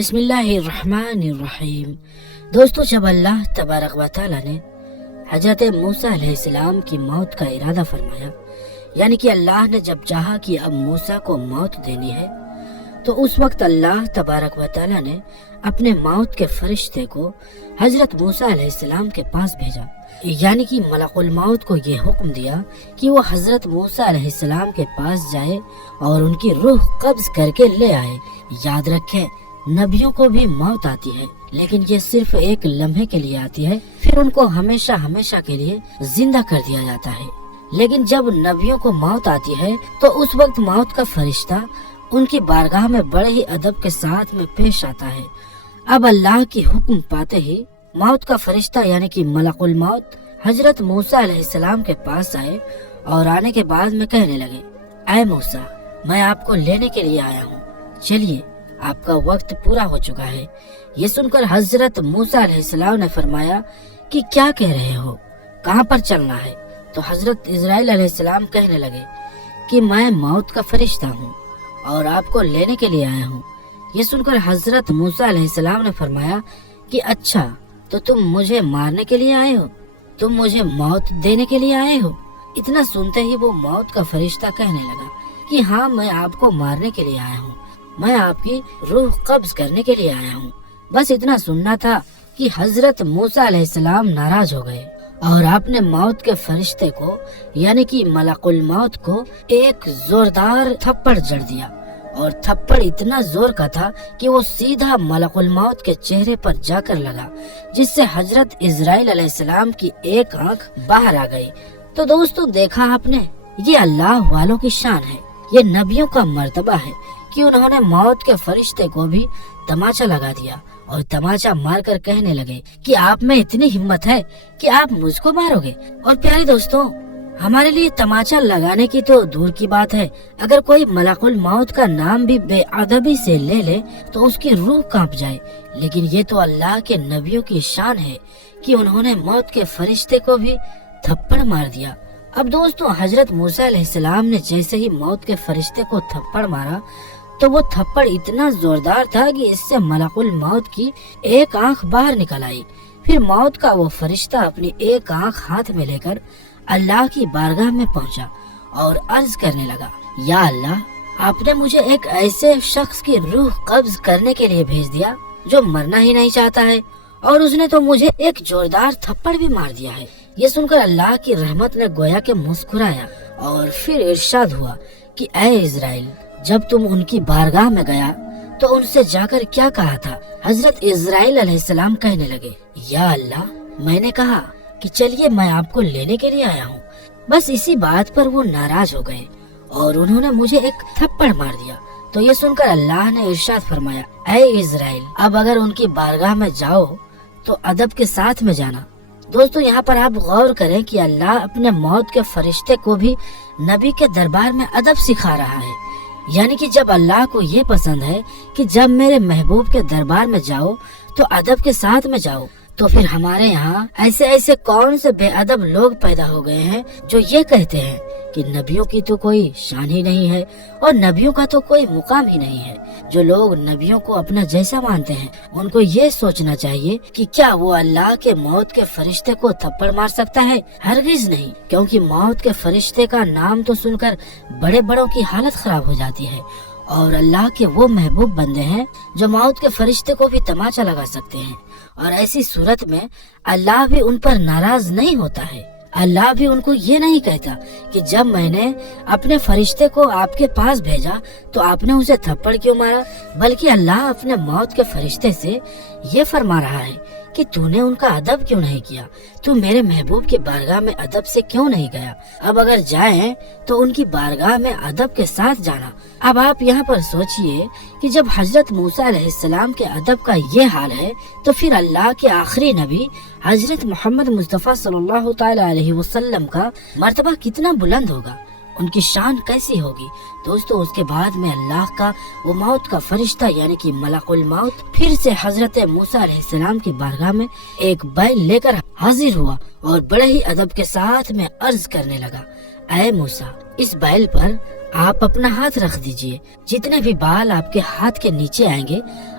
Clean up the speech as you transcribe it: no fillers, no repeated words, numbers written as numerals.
بسم اللہ الرحمن الرحیم۔ دوستو، جب اللہ تبارک و تعالی نے حضرت موسیٰ علیہ السلام کی موت کا ارادہ فرمایا، یعنی کہ اللہ نے جب چاہا کہ اب موسیٰ کو موت دینی ہے، تو اس وقت اللہ تبارک و تعالی نے اپنے موت کے فرشتے کو حضرت موسیٰ علیہ السلام کے پاس بھیجا، یعنی کہ ملک الموت کو یہ حکم دیا کہ وہ حضرت موسیٰ علیہ السلام کے پاس جائے اور ان کی روح قبض کر کے لے آئے۔ یاد رکھیں، نبیوں کو بھی موت آتی ہے، لیکن یہ صرف ایک لمحے کے لیے آتی ہے، پھر ان کو ہمیشہ ہمیشہ کے لیے زندہ کر دیا جاتا ہے۔ لیکن جب نبیوں کو موت آتی ہے تو اس وقت موت کا فرشتہ ان کی بارگاہ میں بڑے ہی ادب کے ساتھ میں پیش آتا ہے۔ اب اللہ کی حکم پاتے ہی موت کا فرشتہ یعنی کہ ملک الموت حضرت موسیٰ علیہ السلام کے پاس آئے اور آنے کے بعد میں کہنے لگے، اے موسیٰ، میں آپ کو لینے کے لیے آیا ہوں، چلیے، آپ کا وقت پورا ہو چکا ہے۔ یہ سن کر حضرت موسیٰ علیہ السلام نے فرمایا کہ کیا کہہ رہے ہو، کہاں پر چلنا ہے؟ تو حضرت اسرائیل علیہ السلام کہنے لگے کہ میں موت کا فرشتہ ہوں اور آپ کو لینے کے لیے آیا ہوں۔ یہ سن کر حضرت موسیٰ علیہ السلام نے فرمایا کہ اچھا، تو تم مجھے مارنے کے لیے آئے ہو، تم مجھے موت دینے کے لیے آئے ہو؟ اتنا سنتے ہی وہ موت کا فرشتہ کہنے لگا کہ ہاں، میں آپ کو مارنے کے لیے آیا ہوں، میں آپ کی روح قبض کرنے کے لیے آیا ہوں۔ بس اتنا سننا تھا کہ حضرت موسیٰ علیہ السلام ناراض ہو گئے اور آپ نے موت کے فرشتے کو یعنی کہ ملک الموت کو ایک زوردار تھپڑ جڑ دیا، اور تھپڑ اتنا زور کا تھا کہ وہ سیدھا ملک الموت کے چہرے پر جا کر لگا، جس سے حضرت اسرائیل علیہ السلام کی ایک آنکھ باہر آ گئی۔ تو دوستو، دیکھا آپ نے، یہ اللہ والوں کی شان ہے، یہ نبیوں کا مرتبہ ہے کہ انہوں نے موت کے فرشتے کو بھی تماچا لگا دیا اور تماچا مار کر کہنے لگے کہ آپ میں اتنی ہمت ہے کہ آپ مجھ کو مارو گے۔ اور پیارے دوستوں، ہمارے لیے تماچا لگانے کی تو دور کی بات ہے، اگر کوئی ملک الموت کا نام بھی بے ادبی سے لے لے تو اس کی روح کانپ جائے، لیکن یہ تو اللہ کے نبیوں کی شان ہے کہ انہوں نے موت کے فرشتے کو بھی تھپڑ مار دیا۔ اب دوستو، حضرت موسیٰ علیہ السلام نے جیسے ہی موت کے فرشتے کو تھپڑ مارا تو وہ تھپڑ اتنا زوردار تھا کہ اس سے ملک الموت کی ایک آنکھ باہر نکل آئی۔ پھر موت کا وہ فرشتہ اپنی ایک آنکھ ہاتھ میں لے کر اللہ کی بارگاہ میں پہنچا اور عرض کرنے لگا، یا اللہ، آپ نے مجھے ایک ایسے شخص کی روح قبض کرنے کے لیے بھیج دیا جو مرنا ہی نہیں چاہتا ہے، اور اس نے تو مجھے ایک زوردار تھپڑ بھی مار دیا ہے۔ یہ سن کر اللہ کی رحمت نے گویا کہ مسکرایا اور پھر ارشاد ہوا کہ اے اسرائیل، جب تم ان کی بارگاہ میں گیا تو ان سے جا کر کیا کہا تھا؟ حضرت اسرائیل علیہ السلام کہنے لگے، یا اللہ، میں نے کہا کہ چلیے، میں آپ کو لینے کے لیے آیا ہوں۔ بس اسی بات پر وہ ناراض ہو گئے اور انہوں نے مجھے ایک تھپڑ مار دیا۔ تو یہ سن کر اللہ نے ارشاد فرمایا، اے اسرائیل، اب اگر ان کی بارگاہ میں جاؤ تو ادب کے ساتھ میں جانا۔ دوستو، یہاں پر آپ غور کریں کہ اللہ اپنے موت کے فرشتے کو بھی نبی کے دربار میں ادب سکھا رہا ہے، یعنی کہ جب اللہ کو یہ پسند ہے کہ جب میرے محبوب کے دربار میں جاؤ تو ادب کے ساتھ میں جاؤ، تو پھر ہمارے یہاں ایسے کون سے بے ادب لوگ پیدا ہو گئے ہیں جو یہ کہتے ہیں کہ نبیوں کی تو کوئی شان ہی نہیں ہے اور نبیوں کا تو کوئی مقام ہی نہیں ہے۔ جو لوگ نبیوں کو اپنا جیسا مانتے ہیں، ان کو یہ سوچنا چاہیے کہ کیا وہ اللہ کے موت کے فرشتے کو تھپڑ مار سکتا ہے؟ ہرگز نہیں، کیونکہ موت کے فرشتے کا نام تو سن کر بڑے بڑوں کی حالت خراب ہو جاتی ہے، اور اللہ کے وہ محبوب بندے ہیں جو موت کے فرشتے کو بھی تماچا لگا سکتے ہیں، اور ایسی صورت میں اللہ بھی ان پر ناراض نہیں ہوتا ہے۔ اللہ بھی ان کو یہ نہیں کہتا کہ جب میں نے اپنے فرشتے کو آپ کے پاس بھیجا تو آپ نے اسے تھپڑ کیوں مارا، بلکہ اللہ اپنے موت کے فرشتے سے یہ فرما رہا ہے کہ تو نے ان کا ادب کیوں نہیں کیا، تو میرے محبوب کی بارگاہ میں ادب سے کیوں نہیں گیا۔ اب اگر جائیں تو ان کی بارگاہ میں ادب کے ساتھ جانا۔ اب آپ یہاں پر سوچئے کہ جب حضرت موسیٰ علیہ السلام کے ادب کا یہ حال ہے تو پھر اللہ کے آخری نبی حضرت محمد مصطفیٰ صلی اللہ تعالی علیہ وسلم کا مرتبہ کتنا بلند ہوگا، ان کی شان کیسی ہوگی۔ دوستو، اس کے بعد میں اللہ کا وہ موت کا فرشتہ یعنی کہ ملک الموت پھر سے حضرت موسیٰ علیہ السلام کی بارگاہ میں ایک بیل لے کر حاضر ہوا اور بڑے ہی ادب کے ساتھ میں عرض کرنے لگا، اے موسیٰ، اس بیل پر آپ اپنا ہاتھ رکھ دیجئے، جتنے بھی بال آپ کے ہاتھ کے نیچے آئیں گے